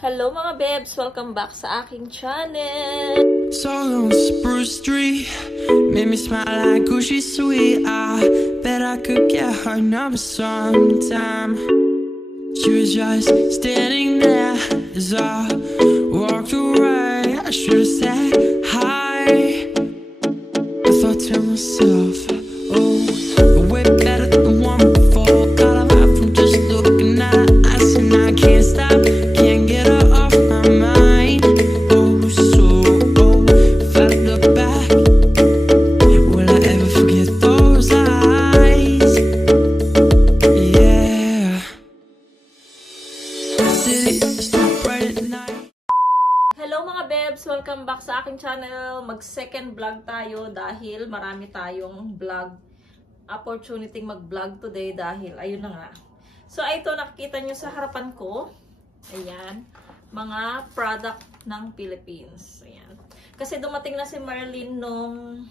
Hello mga bebs! Welcome back sa aking channel! Song on Spruce Street made me smile like Gucci sweet. I bet I could get her number sometime. She was just standing there as I walked away. I should have said hi. I thought to myself, oh, way better than the one before. Got a vibe from just looking at her eyes, and I can't stop. Hello mga bebs! Welcome back sa aking channel. Mag-second vlog tayo dahil marami tayong vlog opportunity mag-vlog today dahil ayun na nga. So ito nakikita nyo sa harapan ko. Ayan. Mga product ng Philippines. Ayan. Kasi dumating na si Marlene nung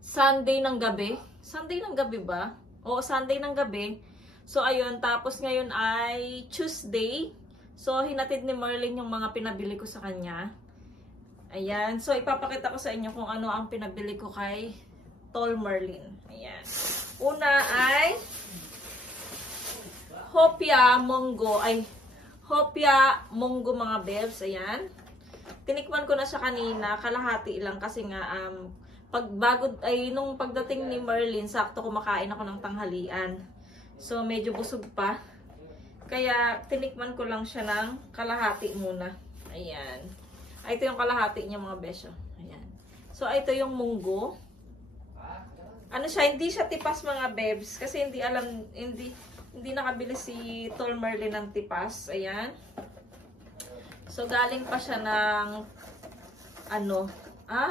Sunday ng gabi. Sunday ng gabi ba? Oo, Sunday ng gabi. So ayun. Tapos ngayon ay Tuesday. So, hinatid ni Marlene yung mga pinabili ko sa kanya. Ayan. So, ipapakita ko sa inyo kung ano ang pinabili ko kay Tol Marlene. Ayan. Una ay Hopia Monggo. Hopia Monggo mga bebs. Ayan. Tinikman ko na siya kanina. Kalahati lang kasi nga nung pagdating ni Marlene, sakto kumakain ako ng tanghalian. So, medyo busog pa. Kaya, tinikman ko lang siya ng kalahati muna. Ayan. Ito yung kalahati niya mga besyo. Ayan. So, ito yung munggo. Ano siya, hindi siya tipas mga bebs. Kasi hindi nakabili si Tol Marlene ng tipas. Ayan. So, galing pa siya ng,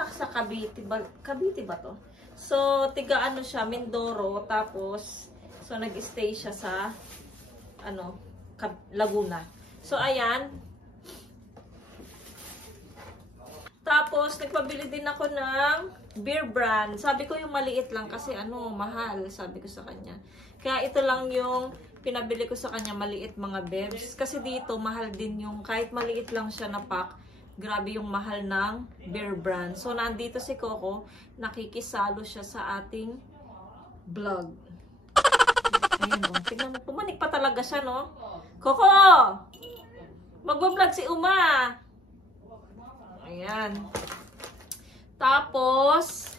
sa Cavite ba? Cavite ba to? So, siya, Mindoro. Tapos, so, nag-stay siya sa, Laguna. So, ayan. Tapos, nagpabili din ako ng beer brand. Sabi ko yung maliit lang kasi mahal. Sabi ko sa kanya. Kaya ito lang yung pinabili ko sa kanya, maliit mga bebs. Kasi dito, mahal din yung, kahit maliit lang siya na pack, grabe yung mahal ng beer brand. So, nandito si Coco, nakikisalo siya sa ating vlog. Ayan o. Tignan mo. Pumanik pa talaga siya, no? Coco! Magbablog si Uma! Ayan. Tapos,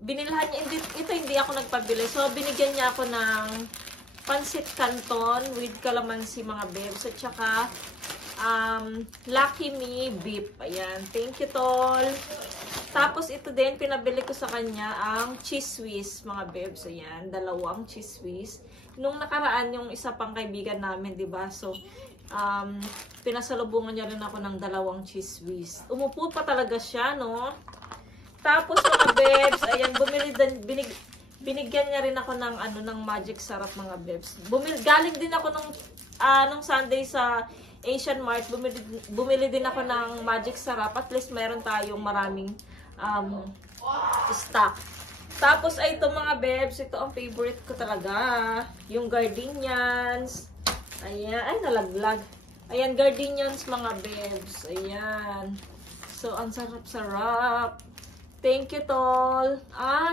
binilhan niya. Ito hindi ako nagpabili. So, binigyan niya ako ng pancit canton with calamansi mga bebs. At saka, Lucky Me beef. Ayan. Thank you, Tol. Tapos, ito din, pinabili ko sa kanya ang cheese whiz, mga bebs. Ayan, dalawang cheese whiz. Nung nakaraan, yung isa pang kaibigan namin, diba? So, pinasalubungan niya rin ako ng dalawang cheese whiz. Umupo pa talaga siya, no? Tapos, mga bebs, ayan, binigyan niya rin ako ng magic sarap, mga bebs. Galing din ako nung Sunday sa Asian Mart, bumili din ako ng magic sarap. At least, meron tayong maraming stock. Tapos ay ito mga bebs, ito ang favorite ko talaga. Yung gardenias. Ayan, ay nalaglag. Ayan, gardenias mga bebs. Ayan. So, ang sarap-sarap. Thank you, Tol.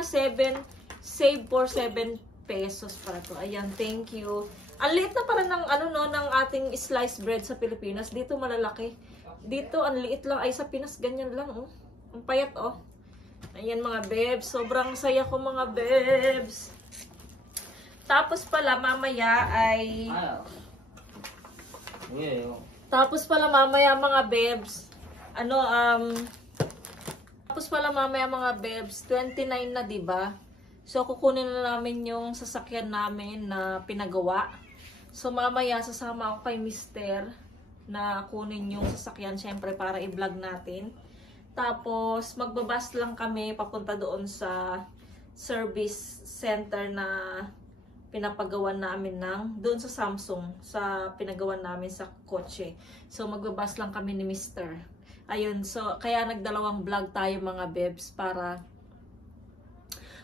Save for 7 pesos para to. Ayan, thank you. Ang liit na pala ng ating sliced bread sa Pilipinas. Dito malalaki. Dito, ang liit lang. Ay, sa Pinas, ganyan lang, oh. Ang payat, oh. Ayan mga bebs. Sobrang saya ko mga bebs. Tapos pala mamaya mga bebs. Tapos pala mamaya mga bebs. 29 na, diba? So kukunin na namin yung sasakyan namin na pinagawa. So mamaya sasama ako kay Mister na kunin yung sasakyan syempre para i-vlog natin. Tapos, magbabas lang kami papunta doon sa service center na pinapagawan namin doon sa Samsung, sa pinagawan namin sa kotse. So, magbabas lang kami ni Mr. Ayun, so, kaya nagdalawang vlog tayo mga bebs para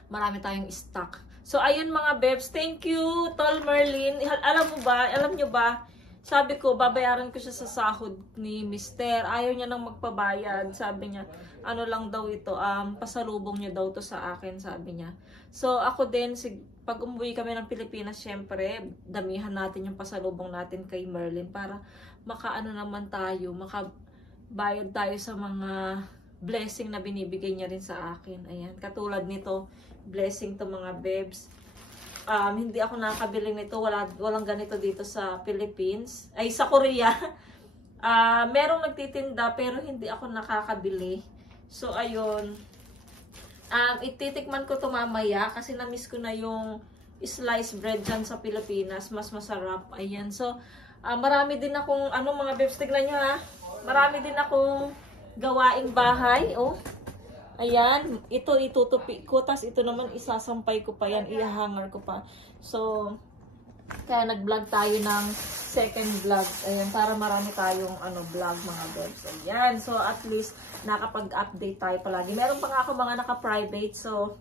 marami tayong stock. So, ayun mga bebs, thank you, Tol Marlene. Alam nyo ba, sabi ko, babayaran ko siya sa sahod ni Mister. Ayaw niya nang magpabayad. Sabi niya, ano lang daw ito, pasalubong niya daw to sa akin, sabi niya. So, ako din, pag umuwi kami ng Pilipinas, syempre, damihan natin yung pasalubong natin kay Merlin para makaano naman tayo, makabayad tayo sa mga blessing na binibigay niya rin sa akin. Ayan, katulad nito, blessing to mga bebs. Hindi ako nakakabili nito. Walang ganito dito sa Philippines. Ay, sa Korea. Merong nagtitinda pero hindi ako nakakabili. So, ayun. Ititikman ko to mamaya kasi na-miss ko na yung sliced bread dyan sa Pilipinas. Mas masarap. Ayan. So, marami din akong, mga bebs, tignan nyo ha. Marami din akong gawaing bahay. Oh. Ayan, ito itutupi ko, tas ito naman isasampay ko pa yan, ihahanger ko pa. So, kaya nag-vlog tayo ng second vlog. Ayan, para marami tayong vlog mga bebs. Ayan, so at least nakapag-update tayo palagi. Meron pa nga ako mga naka-private, so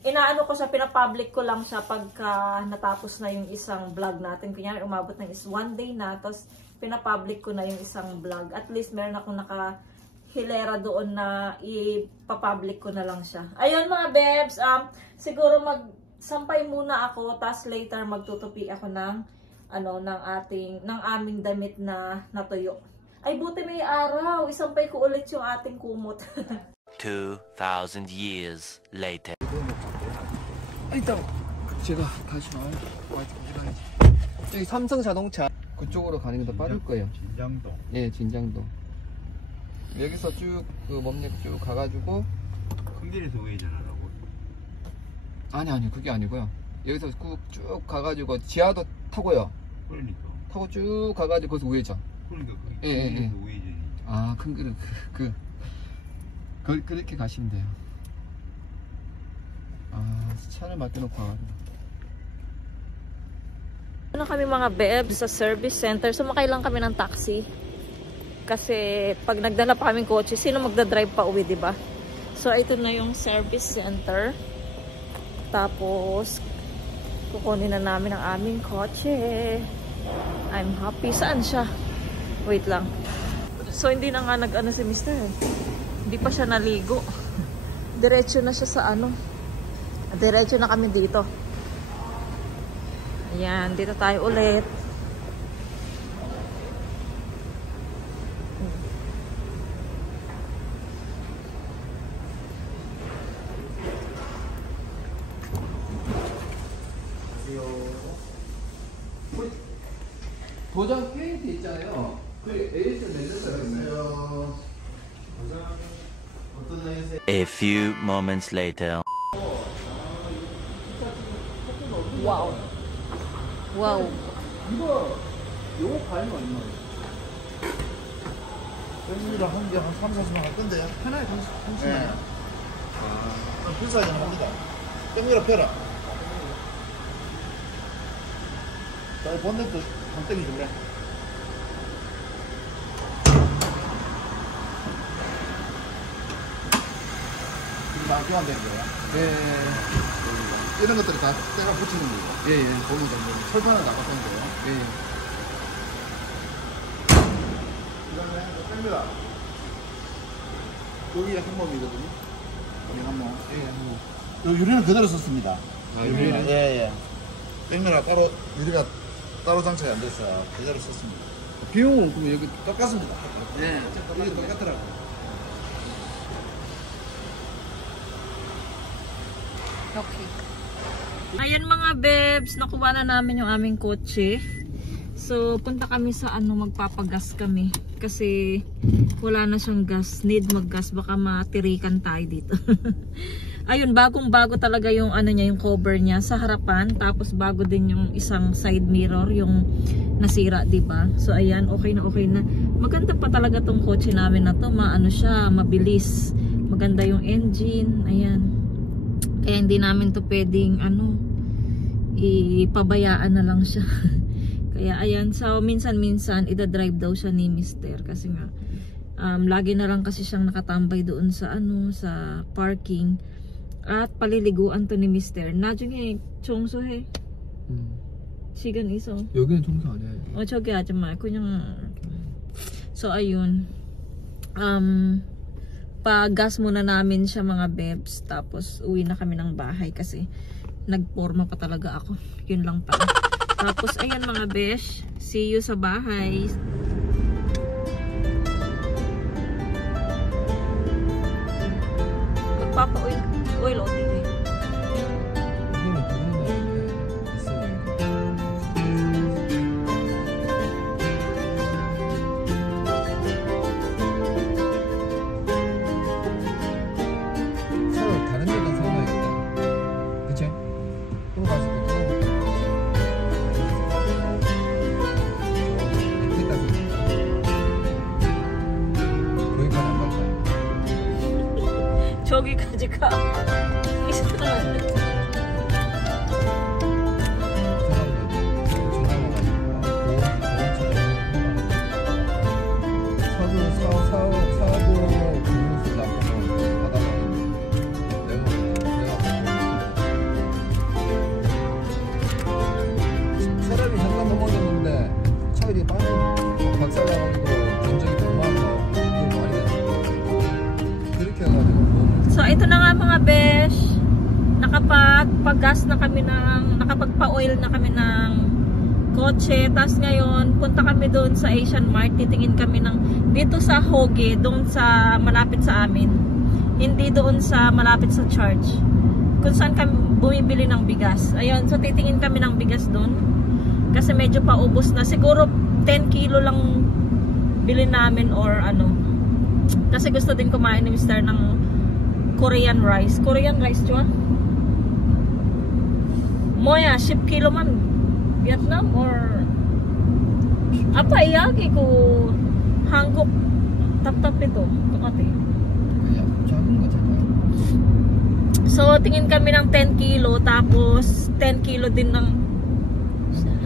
inaano ko siya, pinapublic ko lang siya pagka natapos na yung isang vlog natin. Kunyari, umabot ng one day na, tapos pinapublic ko na yung isang vlog. At least meron akong hilera doon na ipapublic ko na lang siya. Ayun mga bebs, siguro magsampay muna ako, tas later magtutupi ako ng ng aming damit na natuyo. Ay buti may araw, isampay ko ulit yung ating kumot. 2,000 years later. 일단 제가 다시 가야지. 저기 삼성 자동차 그쪽으로 가는 게 더 빠를 거예요. 진장동. 예, 진장동. 여기서 쭉 쭉 가가지고 큰 길에서 우회전하라고? 아니 그게 아니고요. 여기서 쭉 가가지고 지하도 타고요. 그러니까. 타고 쭉 가가지고 거기서 우회전. 그러니까 큰 예. 길에서 우회전이. 아, 큰 그릇 그렇게 가시면 돼요. 차를 맡겨놓고 와가지고. Kami mga bebs sa service center, sumakay lang kami ng taxi. Kasi pag nagdala pa kaming kotse, sino magdadrive pa uwi, diba? So, ito na yung service center. Tapos, kukunin na namin ang aming kotse. I'm happy. Saan siya? Wait lang. So, hindi na nga nag-ano si Mr. Hindi pa siya naligo. Diretso na siya sa diretso na kami dito. Ayan, dito tayo ulit. 도장 페인트 있잖아요. 그 AS 내렸어요. A few moments later. Wow. Wow. 요거 가면 얼마예요? 땡미랑 한 개 한 3, 40만 할 건데요? 하나에 30만 네. 원. 비싸긴 합니다. 땡미랑 펴라. 자, 이 본넷도 한땡이 줄래? 지금 다 교환된 거야? 네. 이런 것들이 다 때가 붙이는 거고. 예. 보면 철판을 나갔던 거예요. 예. 그 다음에 땡미라. 여기가 한몸이거든요. 여기 한몸. 예. 유리는 그대로 썼습니다. 아, 유리는? 예. 땡미라 따로, 유리가 따로 장착이 안 됐어요. 그대로 썼습니다. 비용은 그럼 여기 똑같습니다. 네. 이게 똑같더라고요. Okay. Ayan mga bebs, nakuha na namin yung aming kotse. So, punta kami sa magpapagas kami. Kasi wala na siyang gas. Need maggas, baka matirikan tayo dito. Ayun, bagong-bago talaga yung niya, yung cover niya sa harapan. Tapos bago din yung isang side mirror, yung nasira, diba? So, ayan, okay na okay na. Maganda pa talaga tong kotse namin na to. Siya, mabilis. Maganda yung engine. Ayan. Kaya hindi namin to pwedeng ipabayaan na lang siya. Kaya ayan, so minsan-minsan ida-drive daw siya ni Mister kasi nga lagi na lang kasi siyang nakatambay doon sa sa parking at paliliguan to ni Mister. Najung chongso he. 시간 있어. 여기는 청소 안 해. 저기 아줌마 그냥. So ayun. Pagas muna namin siya mga bebs. Tapos uwi na kami ng bahay kasi nagporma pa talaga ako. Yun lang pala. Tapos ayan mga besh. See you sa bahay. Magpapa-oil. Oil o TV. 여기는 부분에 있어야 돼. 차라리 다른 데다 세워놔야겠다. 그치? 또 가서 또 뜯어볼까? 밑에다 세워볼까? 거기까지 안 갈까? 저기까지 가. 이상하네. 사람이 잠깐 넘어졌는데 차 이렇게 빠져 박살나가지고 견적이 너무하고 이거 말이 되나? 그렇게 해가지고 너무 So ito na nga mga besh. Nakapagpagas na kami nakapagpa-oil na kami ng kotse. Tapos ngayon, punta kami doon sa Asian Mart. Titingin kami dito sa Hoge, doon sa malapit sa amin. Hindi doon sa malapit sa church. Kung saan kami bumibili ng bigas. Ayun, so titingin kami ng bigas doon. Kasi medyo paubos na. Siguro 10 kilo lang bilhin namin or ano. Kasi gusto din kumain ni Mr. ng Korean rice. Korean rice, chua? Moya, 10 kilo man. Vietnam or apa iyagi ko 한국 답답해도 똑같아. 그냥 작은 거잖아. So tingin kami ng 10 kilo tapos 10 kilo din ng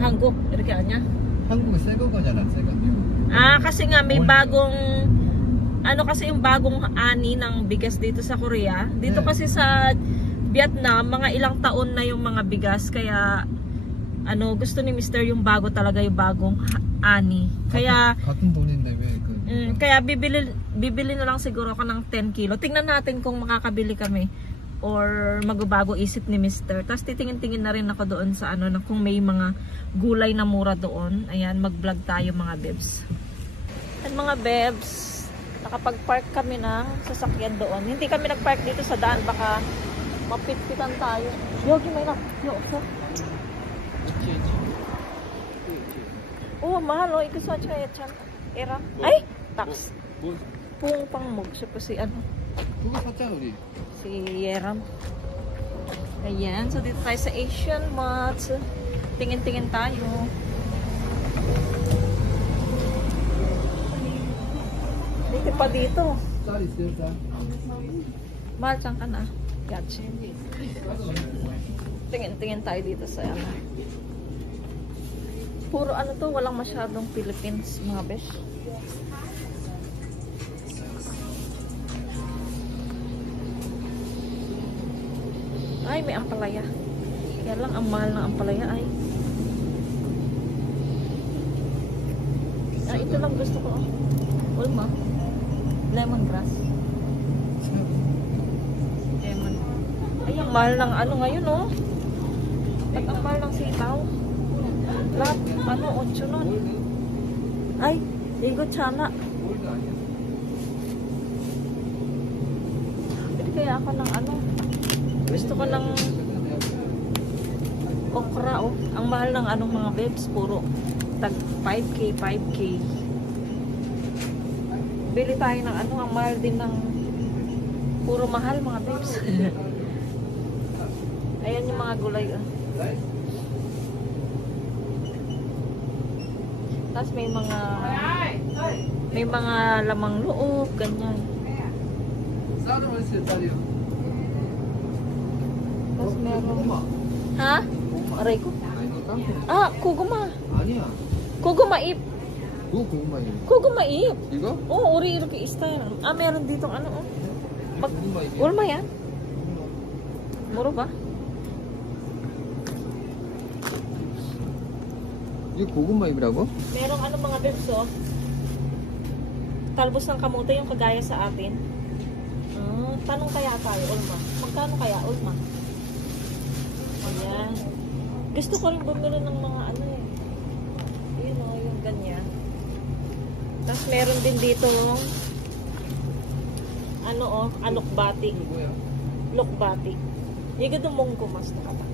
한국 이렇게 아니야? 한국은 새 거잖아, 새 거. 미국. Kasi nga may bagong kasi yung bagong ani ng bigas dito sa Korea. Dito kasi sa Vietnam, mga ilang taon na yung mga bigas kaya gusto ni Mr. yung bago talaga, yung bagong ani. Kaya 같은 돈인데 왜 그? kaya bibili na lang siguro ako ng 10 kilo. Tingnan natin kung makakabili kami or magbabago isip ni Mr. Tapos titingin-tingin na rin ako doon sa kung may mga gulay na mura doon. Ayan, mag-vlog tayo mga bebs. At mga bebs, nakapag-park kami ng sasakyan doon. Hindi kami nag-park dito sa daan, baka mapitpitan tayo. Yogi may nakyo. Mahal oh. Ikaswa siya yan. Era. Ay! Tax. Pung pang mog siya po si 그거 샀잖아 우리. si Yeram. Ayan. So dito tayo sa Asian Mart. Tingin-tingin tayo. Dito pa dito. 쌀 있어요, 쌀? Mahal saan ka na? Gotcha. Tingin-tingin tayo dito sa Puro to, walang masyadong Philippines mga besh. Ay, may ampalaya. Kaya lang, ang mahal ng ampalaya ay. Ito lang gusto ko. Ulma. Lemongrass. Lemon. Ay, ang mahal ng ngayon oh. At ang mahal ng sitaw. Lahat, 8 nun. Ay, igot sana. Pwede kaya ako ng gusto ko ng okra oh. Ang mahal ng mga bebs, puro tag 5K. Bili tayo ng ang mahal din ng puro mahal mga bebs. Ayan yung mga gulay oh. Tapos may mga lamang loob, ganyan. 쌀은 어딨어요, 쌀이요? Tapos meron. Ha? Aray ko. Kuguma. 아니야. Kuguma ip. 그거 고구마예요. Kuguma ip. 이거? Oo, uri iruki style. Meron ditong 고구마예요. Ulma yan? Muro ba? 이게 고구마잎이라고? Merong ano mga bebs, oh. Talbos ng kamote yung kagaya sa atin. Tanong kaya tayo, Ulma. Magkano kaya, Ulma? Ayan. Gusto ko rin bumili ng mga ano eh. Yun o, yung ganyan. Tapos meron din dito ano oh, alokbati. Lokbati. Iga dumong ko mas nakata.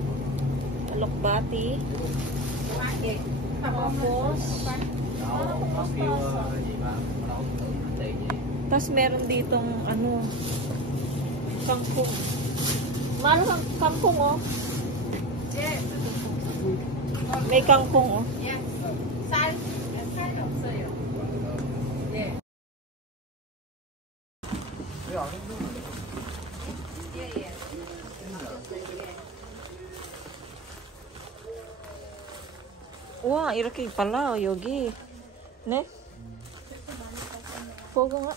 Alokbati. Tapos meron ditong ano, kangkong. Mahal kang kangkong oh. May kangkong oh. Wah, 이렇게 빨라 여기. 네? 보고 nga.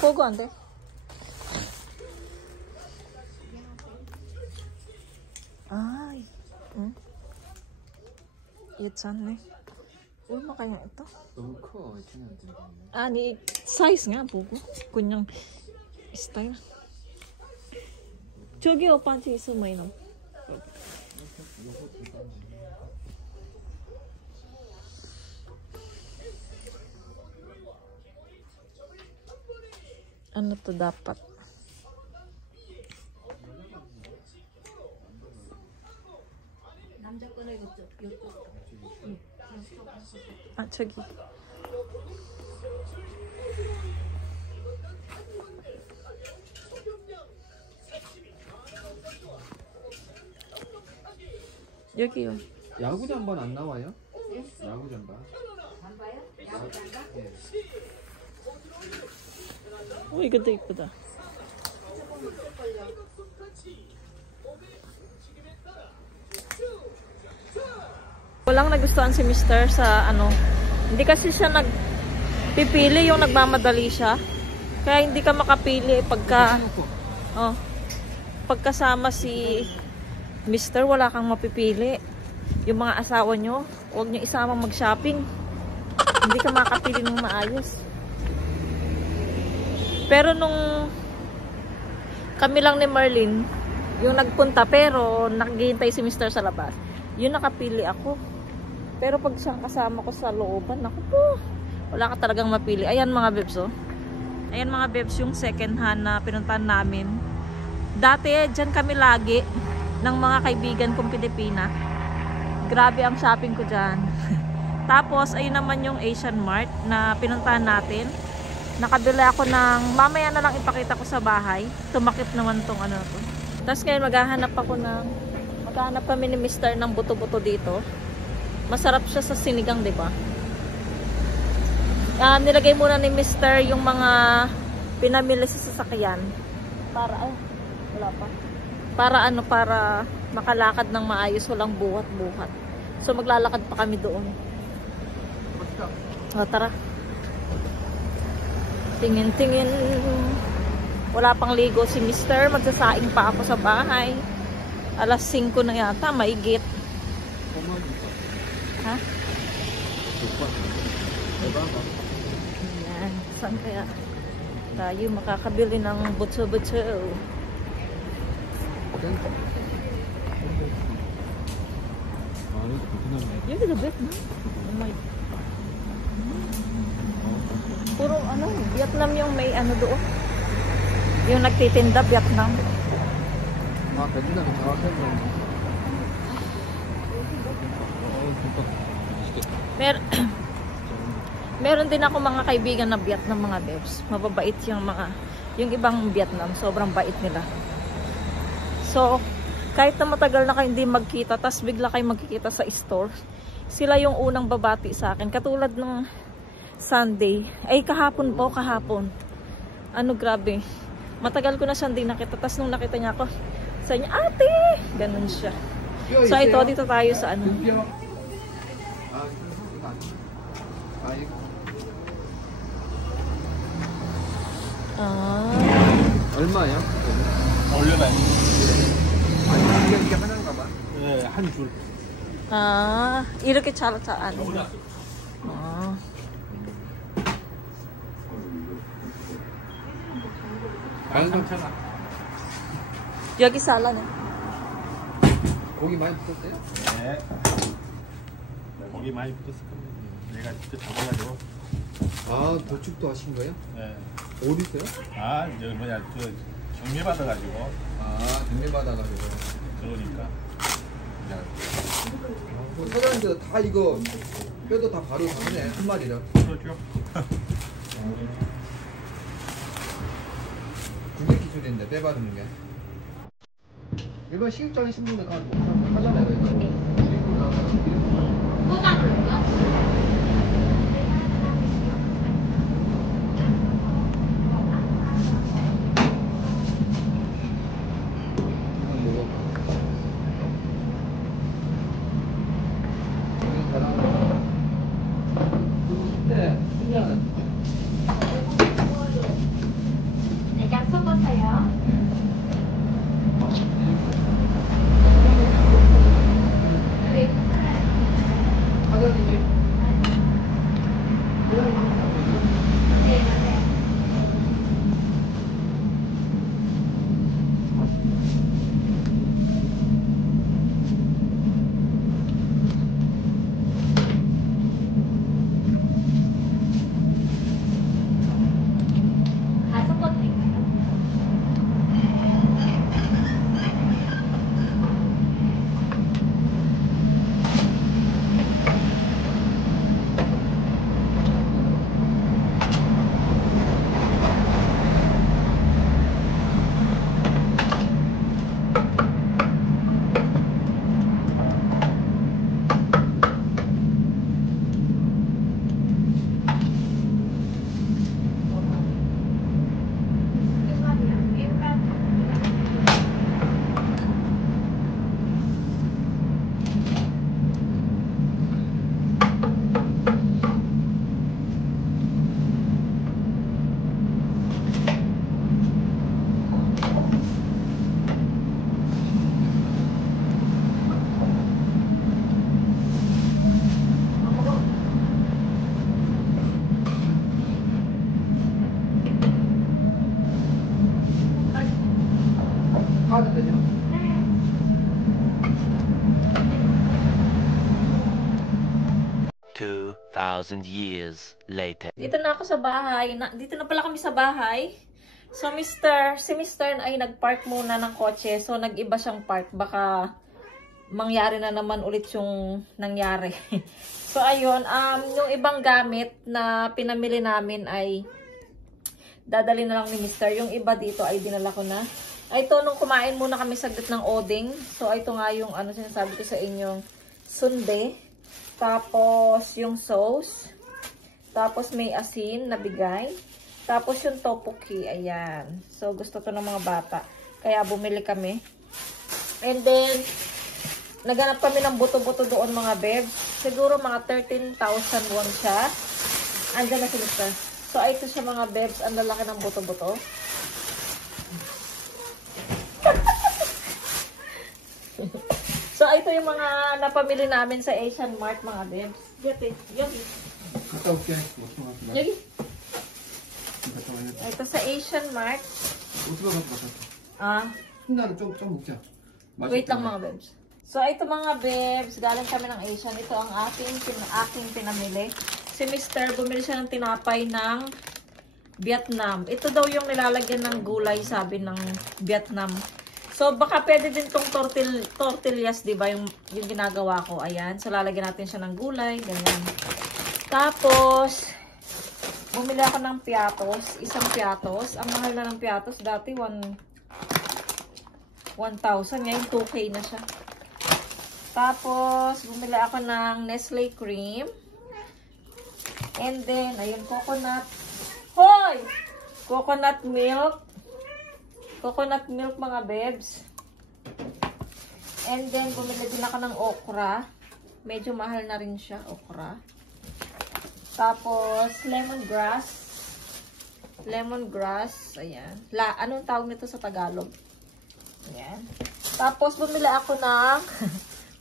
보고 안 돼. Ay. 괜찮네. 얼마 kaya ito? 너무 커. 이렇게는 아니, 사이즈 nga 보고. 그냥 스타일. 저기 오빠한테 있어 뭐 이놈. Ano to dapat? 아, 저기. 여기요. 야구 잠반 안 나와요? 야구 잠반. 이것도 이쁘다. Walang nagustuhan si Mr. sa ano. Hindi kasi siya nagpipili, yung nagmamadali siya. Kaya hindi ka makapili pagkasama si Mr. wala kang mapipili. Yung mga asawa nyo, huwag nyo isamang mag-shopping. Hindi ka makapili ng maayos. Pero nung kami lang ni Merlin, yung nagpunta pero naghihintay si Mr. sa labas, yun nakapili ako. Pero pag siyang kasama ko sa looban, ako po, wala ka talagang mapili. Ayan mga bebs, oh. Ayan mga bebs, yung second hand na pinuntahan namin. Dati, dyan kami lagi ng mga kaibigan kong Pilipina. Grabe ang shopping ko dyan. Tapos, ayun naman yung Asian Mart na pinuntahan natin. Nakabili ako ng, mamaya na lang ipakita ko sa bahay. Tumakip naman tong ano to. Tapos ngayon maghahanap kami ni Mr. ng buto-buto dito. Masarap siya sa sinigang, di ba? Nilagay muna ni Mr. yung mga pinamili sa sasakyan. Para, wala pa. Para makalakad ng maayos, walang buhat-buhat. So maglalakad pa kami doon. Tara. Tingin-tingin. Wala pang ligo si Mr. Magsasaing pa ako sa bahay. Alas 5 na yata, maigit. Ha? Ayan. Saan kaya tayo makakabili ng butso-butso? Yun, gabit na. Oh my. Puro ano, Vietnam yung may ano doon. Yung nagtitinda, Vietnam. pwede na. Meron din ako mga kaibigan na Vietnam, mga bebs. Mababait yung ibang Vietnam. Sobrang bait nila. So, kahit na matagal na kayo hindi magkita, tas bigla kayo magkikita sa store, sila yung unang babati sa akin. Katulad ng Sunday. Ay, kahapon. Ano, grabe. Matagal ko na siya hindi nakita. Tas nung nakita niya ako, sabi niya, ate! Ganun siya. So, ito, dito tayo sa ano. 얼마야? 올려놔요. 이게 하나인가 봐. 네, 한 줄. 아, 이렇게 자르자 안 해. 아. 여기 살라네. 고기 많이 붙었어요? 네. 고기 많이 붙었을 겁니다. 내가 직접 잡아가지고. 아, 도축도 하신 거예요? 네. 어디 있어요? 아, 저 뭐냐, 경매 받아가지고 아, 경매 받아가지고. 들어오니까. 사장님들 다 이거 뼈도 다 바로 잡네, 한 마리를. 그렇죠. 그게 기술인데, 뼈 바르는 게. 일반 식육장에 신분을 하잖아요, 이거. 약 섞었어요. 다 섞어드릴까요? 하도 되죠? Two 2,000 years later. Dito na ako sa bahay. Dito na pala kami sa bahay. So, si Mr. ay nag-park muna ng kotse. So, nag-iba siyang park. Baka mangyari na naman ulit yung nangyari. So, ayun. Yung ibang gamit na pinamili namin ay dadali na lang ni Mr. Yung iba dito ay dinala ko na. Ay, ito, nung kumain muna kami saglit ng oding. So, ito nga yung sinasabi ko sa inyong sundae. Tapos, yung sauce. Tapos, may asin na bigay. Tapos, yung tteokbokki. Ayan. So, gusto to ng mga bata. Kaya, bumili kami. And then, naganap kami ng buto-buto doon mga beb. Siguro mga 13,000 won siya. Andyan na si Mr. So, ito siya mga bebs. Ang lalaki ng buto-buto. So, ito yung mga napamili namin sa Asian Mart mga bebs. Yogi. 갔다 올게. Yogi. 갔다 와요. Ito sa Asian Mart. 어떻게 갔다 Ah, 흰나는 좀 먹자. wait lang mga bebs. So, ito mga bebs, galing kami ng Asian. Ito ang aking pinamili. Si Mr. bumili siya ng tinapay ng Vietnam. Ito daw yung nilalagyan ng gulay, sabi ng Vietnam. So, baka pwede din tong tortillas, di ba? Yung ginagawa ko. Ayan. So, lalagyan natin siya ng gulay. Ganyan. Tapos, bumili ako ng piatos. Isang piatos. Ang mahal na ng piatos, dati 1,000. Ngayon, 2K na siya. Tapos, bumili ako ng Nestle cream. And then, ayun, coconut. Hoy! Coconut milk. Coconut milk, mga bebs. And then, bumili din ako ng okra. Medyo mahal na rin siya, okra. Tapos, lemongrass. Lemongrass. Ayan. Anong tawag nito sa Tagalog? Ayan. Tapos, bumili ako ng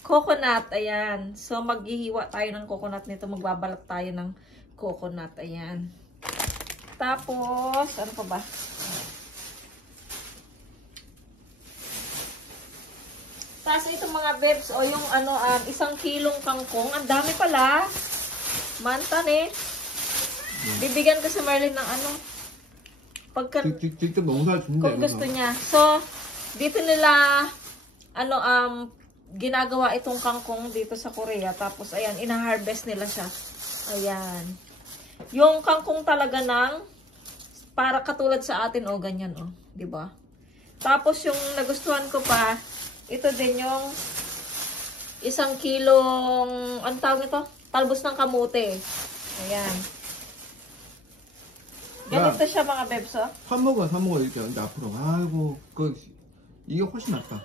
Coconut, ayan. So, maghihiwa tayo ng coconut nito. Magbabalat tayo ng coconut, ayan. Tapos, ano pa ba? Tapos, itong mga bebs, o yung ano, 1 kilong kangkong. Ang dami pala. Mantan eh. Bibigyan ko si Marlene ng ano. Pagka, 직접 농사를 준대. kung gusto niya. So, dito nila, ano, ginagawa itong kangkong dito sa Korea. Tapos, ayan, ina-harvest nila siya. Ayan. Yung kangkong talaga ng, para katulad sa atin, ganyan, diba? Tapos, yung nagustuhan ko pa, ito din yung 1 kilong, ang tawag ito? Talbos ng kamote. Ayan. Ganito siya mga bebs, 사 먹어 이렇게 하는데 앞으로 아이고 이게 훨씬 낫다.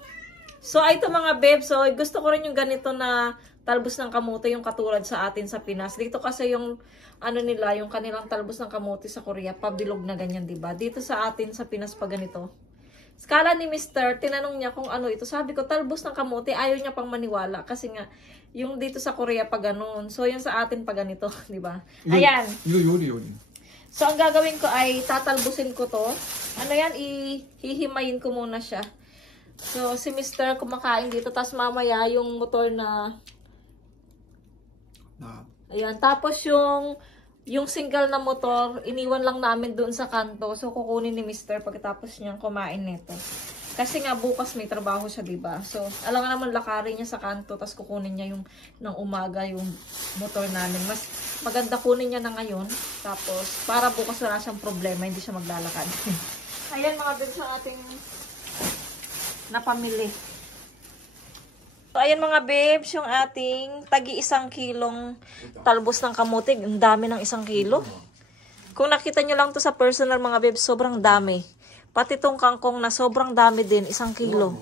So, ito mga bebs, gusto ko rin yung ganito na talbos ng kamote, yung katulad sa atin sa Pinas. Dito kasi yung, ano nila, yung kanilang talbos ng kamote sa Korea, pabilog na ganyan, diba? Dito sa atin sa Pinas pa ganito. Skala ni Mr., tinanong niya kung ano ito. Sabi ko, talbos ng kamote, ayaw niya pang maniwala. Kasi nga, yung dito sa Korea pa ganun. So, yung sa atin pa ganito, diba? Ayan. 이거 요리. So, ang gagawin ko ay tatalbusin ko to. Ano yan? Hihimayin ko muna siya. So, si Mr. kumakain dito. Tapos mamaya, yung motor na... Ayan. Tapos yung single na motor, iniwan lang namin doon sa kanto. So, kukunin ni Mr. pagkatapos niyang kumain nito. Kasi nga, bukas may trabaho siya, diba? So, alam nga naman, lakarin niya sa kanto. Tapos kukunin niya yung ng umaga, yung motor namin. Mas maganda kunin niya na ngayon. Tapos, para bukas wala siyang problema, hindi siya maglalakad. Ayan mga bebs ang ating napamili. So, ayan mga bebs, yung ating tagi 1 kilong talbos ng kamote. Ang dami ng 1 kilo. Kung nakita nyo lang to sa personal mga bebs, sobrang dami. Pati tong kangkong na sobrang dami din, 1 kilo.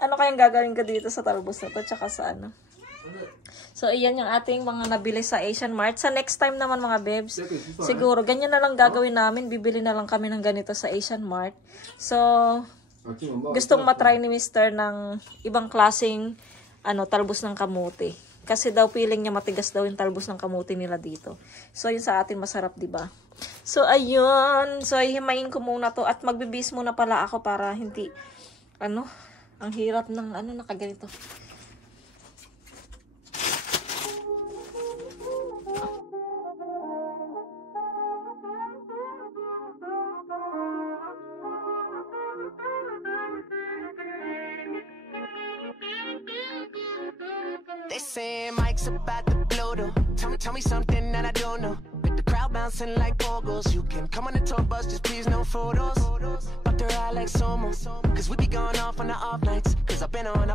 Ano kayang gagawin ko dito sa talbos na to, tsaka sa ano? So, ayan yung ating mga nabili sa Asian Mart. Sa next time naman mga bebs, siguro, ganyan na lang gagawin namin. Bibili na lang kami ng ganito sa Asian Mart. So, gustong matry ni Mr. ng ibang klaseng talbos ng kamote. Kasi daw feeling niya matigas daw yung talbos ng kamote nila dito. So, yun sa atin masarap, diba? So, ayun. So, himayin ko muna to. At magbibis muna pala ako para hindi, ang hirap ng, nakaganito. They say Mike's about to blow though. Tell me something that I don't know. With the crowd bouncing like pogos. You can come on the tour bus, just please no photos. But they're all like Somo. Cause we be going off on the off nights. Cause I've been on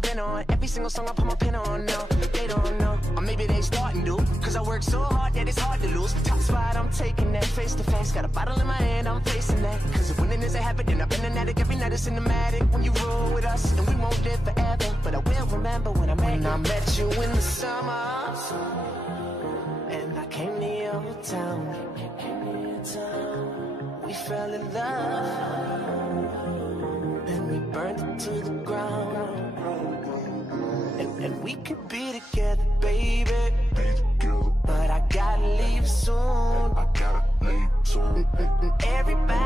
every single song I put my pin on now. They don't know, or maybe they starting to. Cause I work so hard that it's hard to lose. Top spot, I'm taking that face to face. Got a bottle in my hand, I'm facing that. Cause if winning is a habit, then I've been an addict. Every night it's cinematic. When you roll with us, and we won't live forever. But I will remember when I met you in the summer. And I came to your town. We fell in love. Then we burned it to the ground. And we could be together, baby. But I gotta leave soon. And everybody